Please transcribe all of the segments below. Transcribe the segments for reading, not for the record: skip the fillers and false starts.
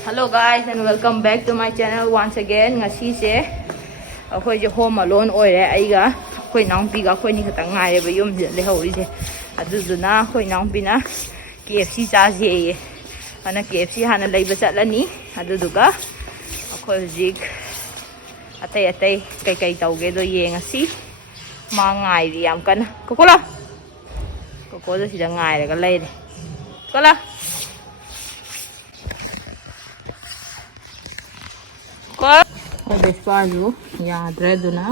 Hello guys and welcome back to my channel once again. Ngasi se akhoi je home alone oire aiga akhoi nangpi ga akhoi ni khata ngai ba yum je le hori je aduduna akhoi nangpi na KFC cha je ye ana KFC hana leiba chatlani aduduga akhoi hujik atai kai tauge do ye ngasi ma ngai ri yam kan kokola kokola sida ngai ra ga leire kola Besparu yadre duna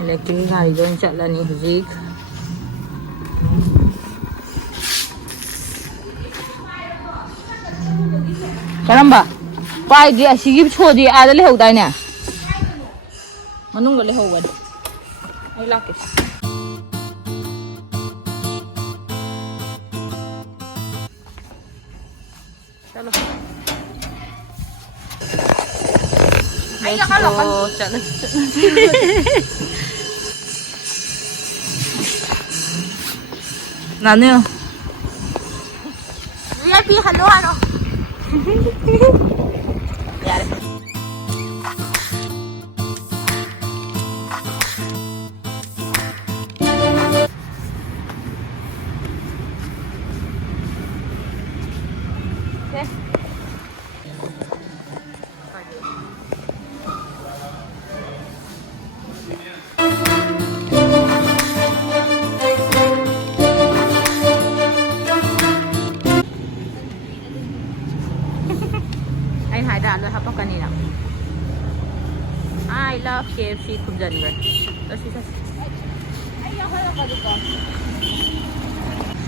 electric gari don chatlani hujik karamba pai di asigi chodi ada le hodai ne manung le howan ai lakke chalo Let's go. Nano? VIP halo. Yari. I love KFC kumjanwer.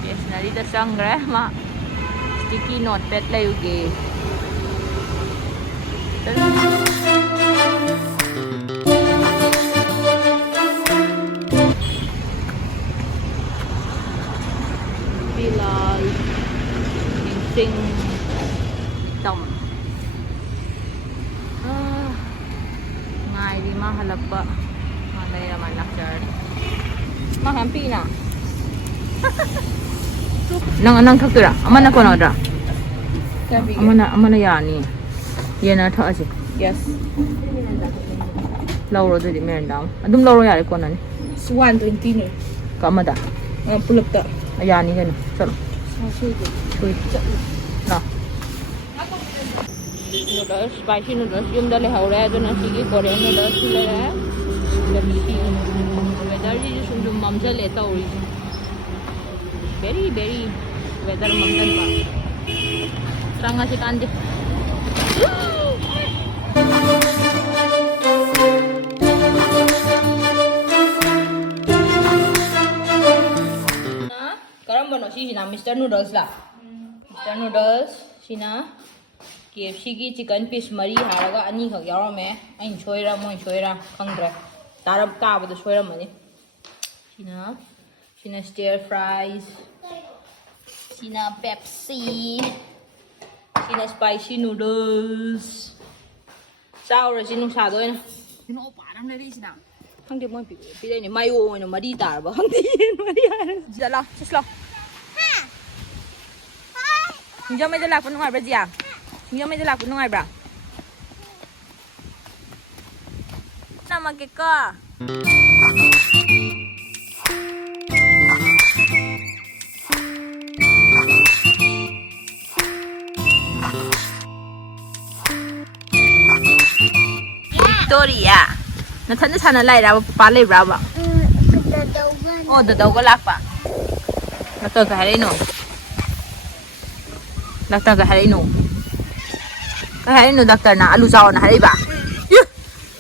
Yes, narita sangre ma sticky notepad layuge. Bilal sing dom. Di mahalap ba malay naman lakchar mahampi na nang thaktura amana kono dra amana yani yena tha ase yes lauro de mer dam adum lauro yare kono ni 120 ne kamada pulap ta yani gano chalo na noodles, spicy noodles, yung dali haure, doon na sige, Korean noodles sila na. Weather is yung mamsal ito. Very weather mamsal pa. Terang nga si Kandi. Karang bano si Sina, Mr. Noodles la. Mr. Noodles, Sina. KFC की chicken piece मरी हारगा अनि खक यारमे आइन छोइरा मोइ छोइरा खंग्रे तारब काबदो छोइरा मनि सिना stir fries सिना Pepsi सिना spicy noodles चाउरा सिनु सादोइन सिनु पारम ले सिना खंदे मोइ पिदैनि मायो ओइन मरी तारबा खंदे मरी हार जला चस्ला हा हिजो मे जला पन नगार बजिया Hindi may dala ko nung ay bra. Na magkika. Victoria. Nathan na sana lai ra pa lai bra ba. Oh, dadaw ko lak pa. Nato ka hari no. Nato ka hari no. Hai no doctor na alu saw na hari ba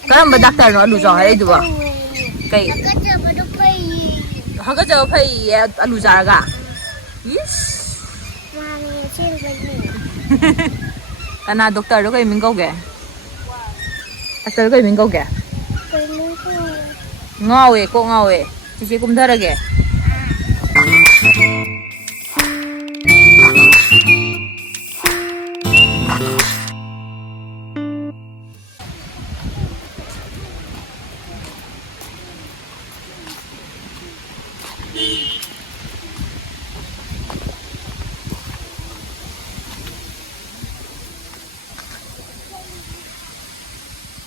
karam ba doctor no alu saw hari du ba kai haga jaw phai alu jar ga yes mami chen ba ni kana doctor ro kai min kau ge doctor kai min kau ge ngawe ko ngawe chi kum thara ge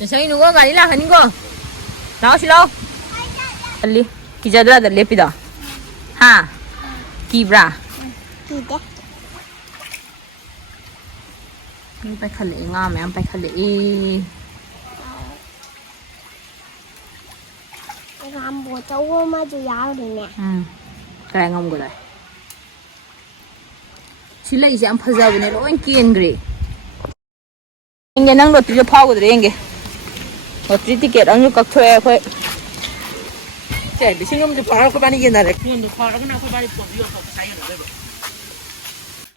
Saya nunggu kali lah kan ko. Nào silo. Ali, kijadra da lepida. Ha. Kibra. Kida. Ni pai khale nga me am pai khale e. Ngam bùa cháu mà chú giáo đi nè. Cái ngom go dai. Silai jam phaja bune loin kien gre. Inge nang lotri jo phau go dre inge. Lotri ticket ang kak thoe khoi. Chạy bị sinh ông thì phá cái bạn đi này nguồn được phá nó nào cái bạn đi đi học sai rồi đấy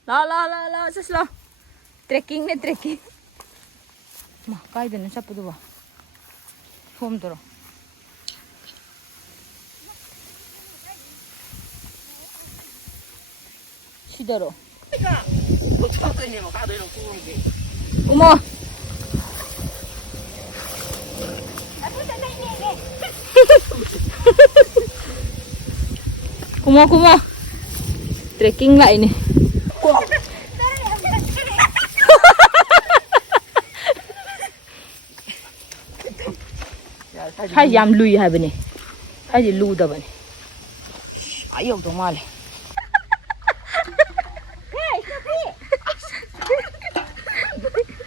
La just lo. Trekking ne trekking. Ma kai den sa pudu ba. Home doro. Sidoro. Umo. Kumo. Trekking lại này. Hai jam lui hai bene. Hai gì lu da bene. Ayo to male.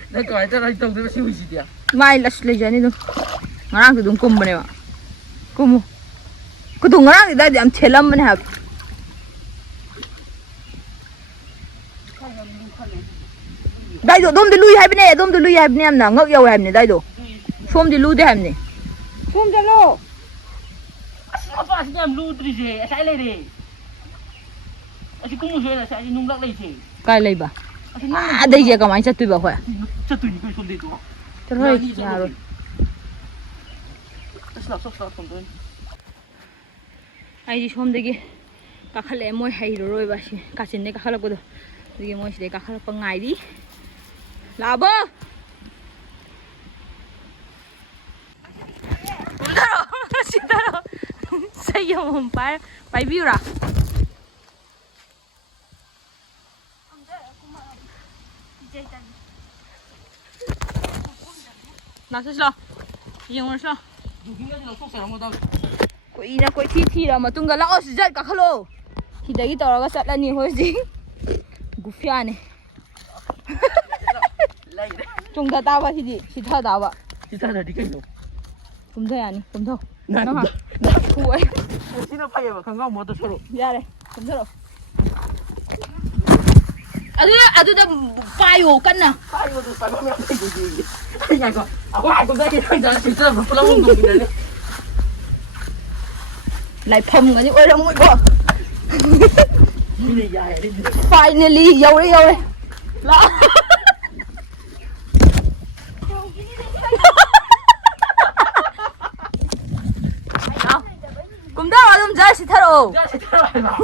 nó gọi cho nó trông nó siêu gì vậy Mai là lấy ra đi đâu. Ngarang tu dung kum bene ma. Kumu. Ku tu ngarang da jam chelam bene ha. Dai do dom de lui hai bene, dom de lui hai bene am na ngak yaw hai bene dai do. Som de lu de hai bene. Som de lo. apa sih jam lu tri je sai le re asi kumu je sai nung lak le je Kai lai ba. Đây giờ cầm anh sẽ tùy bảo khỏe. chắc tùy những con đi đó Trời ơi, nhà rồi. sao không đơn Ai đi hôm đây kia. Cả khăn lẽ môi hay rồi bà chị. Cả trên đây cả khăn là cô đâu. Đây môi đây cả khăn là bằng ngày đi. Là bơ. Sidaro. Saya mau pai view ra. Nào sẽ lo. Dùng rồi sao? Quỷ là quỷ thi là mà tung cái lão sẽ giật cả khalo. Thì đấy tao nó sạch là nhiều hơn gì. Gufia này. Tung cái tao vào thì gì? Thì thao tao vào. thì ta là đi cái đâu Cũng thế à nhỉ? Cũng thôi. Nè, Nó hả? Khu ấy. xin nó phải mà không có một tờ số Ra đây. Cũng thế rồi. À tôi đã phai ổ cân à? phải một phải bao nhiêu cái gì cái này còn ai cũng thấy cái thằng đó chỉ là một lông ngùng này Lại phồng cái những ơi đông mũi quá. đi dài đi Finally, dâu đi. Lọ. Cũng đâu mà ra xịt thật ồ. ra sẽ thay lại mà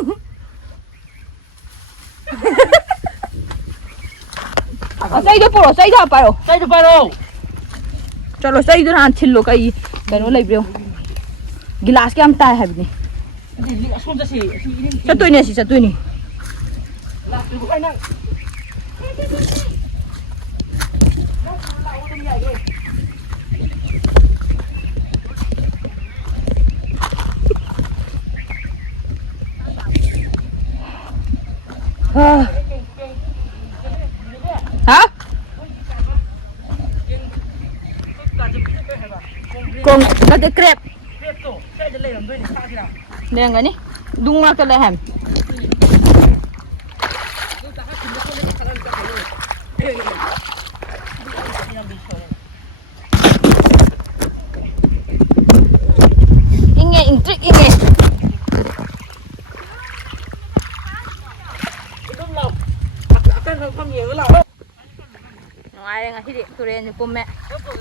Xây cho bổ, xây cho baro. đây cho phải đâu Chalo xây cho hàng thịt cái nó lấy biểu. Glass cái am tai hay bini. gì liệu xuống ra gì Cho tôi nè, cho tôi nè. là từ cái này Hả? Con cái crep. tiếp tục sẽ lên làm đôi để sao thế nào Nè cái này. Đúng là cái hàm. Inge intrik inge. đúng lòng cái không nhiều cái lòng Ngoài đây thì tôi lên cho mẹ.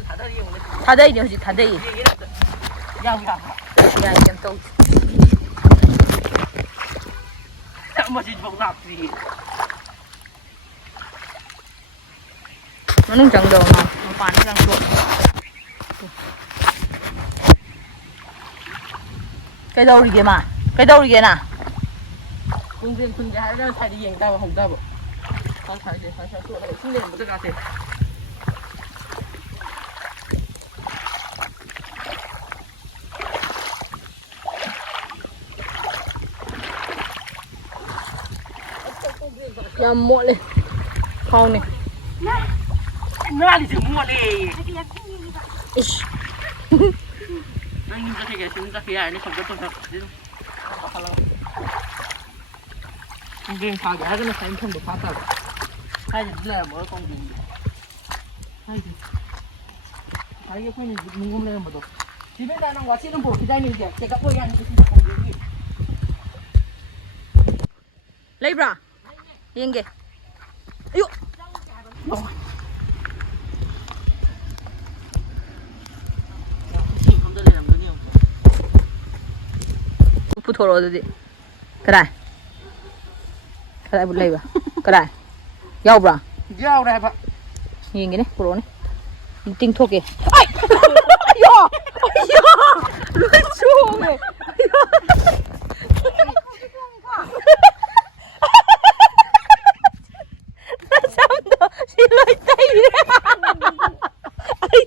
thả ra đi Thả đây điều gì thả đây. giao gặp Dạ em tôi. mà chỉ vòng lặp gì Nó nung chẳng đồ mà. Nó phản nó đang trộn. Cái đâu đi kìa mà. Cái đâu đi kìa nè. phương diện phương giá nó thay đi hiện tao không tao không phải để phải sửa lại xuống lên một cái gì Yam mole. Khao này. Nga đi mua đi. Ish. Anh có thể cái chúng ta phía này không có tốt đi. Anh game phá cái nó phải không được phá tao. Hay là mở con gì. Hay gì. Hay cái này mình ngâm lên mà đâu. Chỉ biết là nó quá xin nó bổ cái đây này kìa, cái cặp đôi anh cái gì. Lấy bra. Yên kìa. Ayo. Puthoro dadi. Kadai. Kadai bút lấy bra. Kadai. Yau bra. Giao đây bạn. Yên kìa này, puro này. Tinh thuốc kìa. Ai. Yo. Yo. Luôn xuống rồi.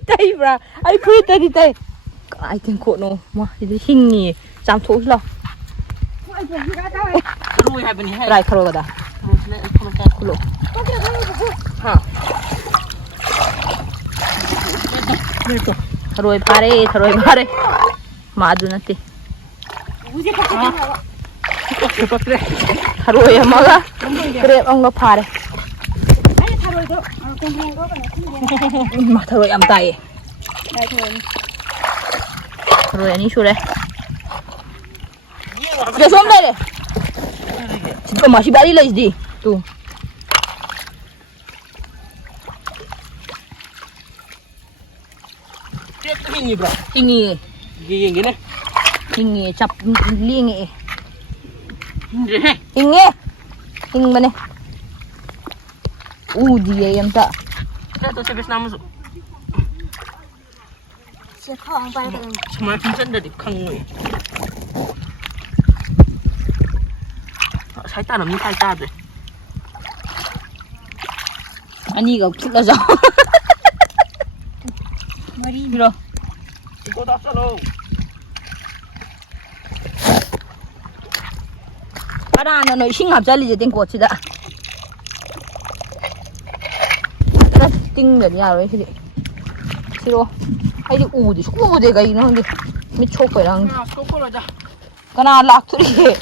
Tay bra, ai put tay tay. Ai tiếng cổ nó mà đi hình nhỉ, chạm thốt lo. Rồi hai bên hai. Rai kharo kada. Kulo. Ha. Tharoi phare. Ma adu nate. Tharoi amaga. Krep ang lo phare. Ma tharoi am tai. Tharoi ani sure. Ke som dai le. Ko masih bari lagi di. Tu. Chết cái gì bro? Hingi. Gì này? Hingi chap lingi. Gì? Hingi. Hing mana? Dia yang tak. Cái tôi sẽ biết năm rồi. Sẽ không bay được. Mà chúng dân được khăng người. Sai ta làm như sai ta rồi. Ani kau tu lah jauh. Mari. Biro. Cô đáp sao đâu? Ada anak noi sing hab jali je tengok cida. Terus ting dah ni awak sini. Siro. Ai di de gai no di. Mi chok ko lang. À, cô là ra. Kana lak tu di.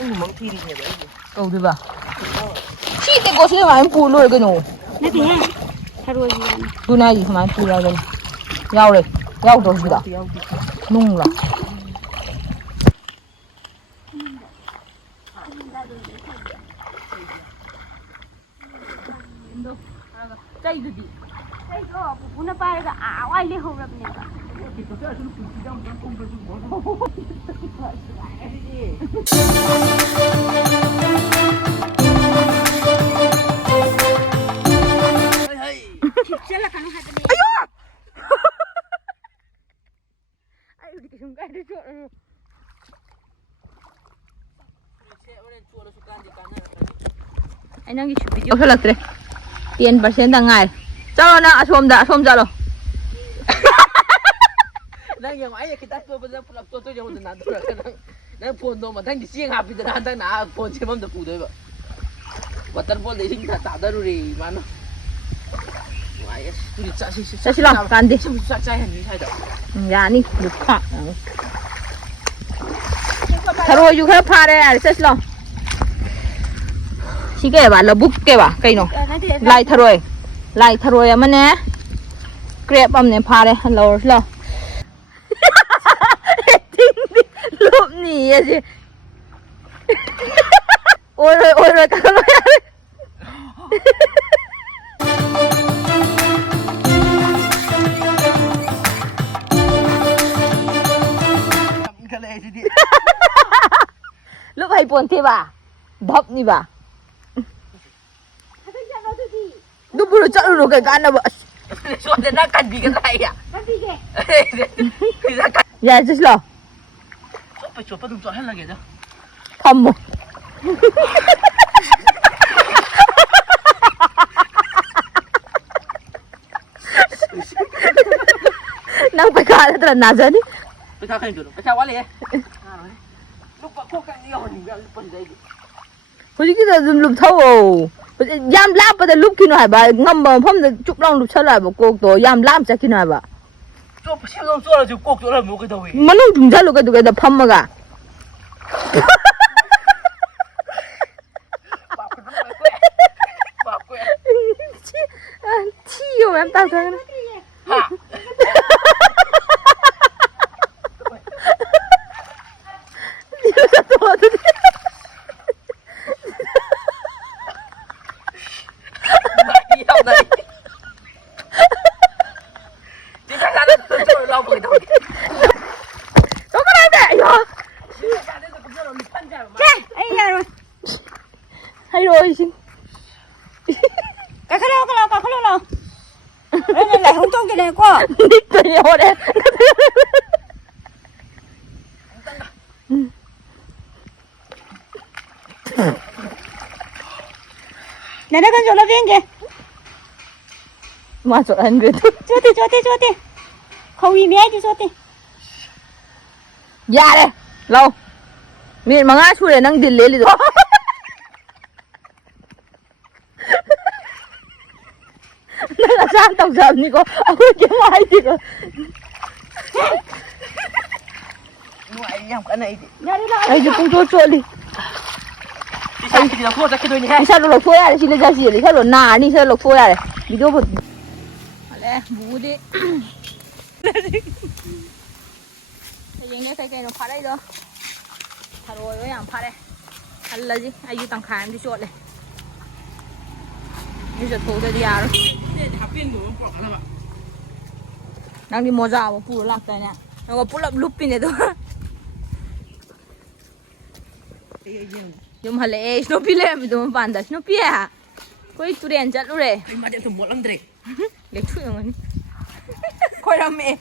Anh mong thi đi nhỉ vậy. Kau di ba? Si tengok sini main pulur ke no. Nanti ya. Tharoi gì? Tu nai di main pulur ke. Yau le. Yau tu sudah. Nung lah. Cai tu di. Đây có bún nó bay cái áo ai lên hông rồi nè. Chết là khăn hai cái này. Ai di kesung kai di cok. Ai nang isu video sao lagtre. 10% tangai. Chalo na asom chalo. Nang yang ai kita tu betul pulak tu tu yang udah nanti lah kan. Nang phone tu mah tang siang habis dah tang na phone cemam dah pudo iba. Waterfall deh sing tak ada ruri mana. Wah ya, tu di cak sih. Cak silang kandi. Cak cak ni saya dah. Ya ni buka. Tharoi ju khá pha đây à, cak silang. Si ke ba labuk ke ba kai no. Lai tharoi ama ne. Grab am ne pha đây, hello lo. Lốp nỉ gì. Ôi rồi các con ơi. Lúc hay buồn thế bà. Bập đi bà. Lúc bữa chắc rồi cái gan nào bà. So dia nak kan bikin saya. Nanti ke? Ya, just lo. Coba tu soal lagi dah. Kamu. Nang pagkala tra na dyan. Pagka kayo dulu. Pagka wali eh. Lupa ko kan iyo ni. ꯍꯧꯖꯤꯛꯀꯤꯗ ꯑꯗꯨꯝ ꯂꯨꯞꯊꯧꯑꯣ ꯌꯥꯝ ꯂꯥꯞꯄꯗ ꯂꯨꯞꯈꯤꯅꯣ ꯍꯥꯏꯕ ꯉꯝꯕ ꯃꯐꯝꯗ ꯆꯨꯞ ꯂꯥꯎ ꯂꯨꯞꯁꯜꯂꯣ ꯍꯥꯏꯕ ꯀꯣꯛꯇꯣ ꯌꯥꯝ ꯂꯥꯞ ꯆꯠꯈꯤꯅꯣ ꯍꯥꯏꯕ ꯃꯅꯨꯡ ꯊꯨꯡꯖꯜꯂꯨ ꯀꯩꯗꯧꯒꯦꯗ ꯐꯝꯃꯒ ꯊꯤꯌꯣ ꯃꯌꯥꯝ ꯇꯥꯊꯒꯅ 하이로이신 가클로 내 홍통기 내고 니들이 오래 내가 졸라 비행게 맞아 안 그래도 좋대 거기 미야지 좋대 야래 lâu 미리 망아 수레 낭 딜레리도 내가 산 떡잡니고 아그렇게 많이 아이고 꽁조 쫄리 이사로 럭소야 실내 자시 이사로 나 아니 이사로 럭소야 비디오 보 알레 무디 얘네 cái nó phá đây rồi thà rồi với hàng phá đây ăn là gì ai tăng kháng đi chọn này bây giờ thổi ra đi à rồi đang đi mua rau mà phụ lạc đây nè nó có phụ lập lúc pin này thôi dùng hạt lệ Snoopy lên dùng bàn đặt Snoopy à coi tụi đèn chặt luôn đấy để chui rồi coi làm mẹ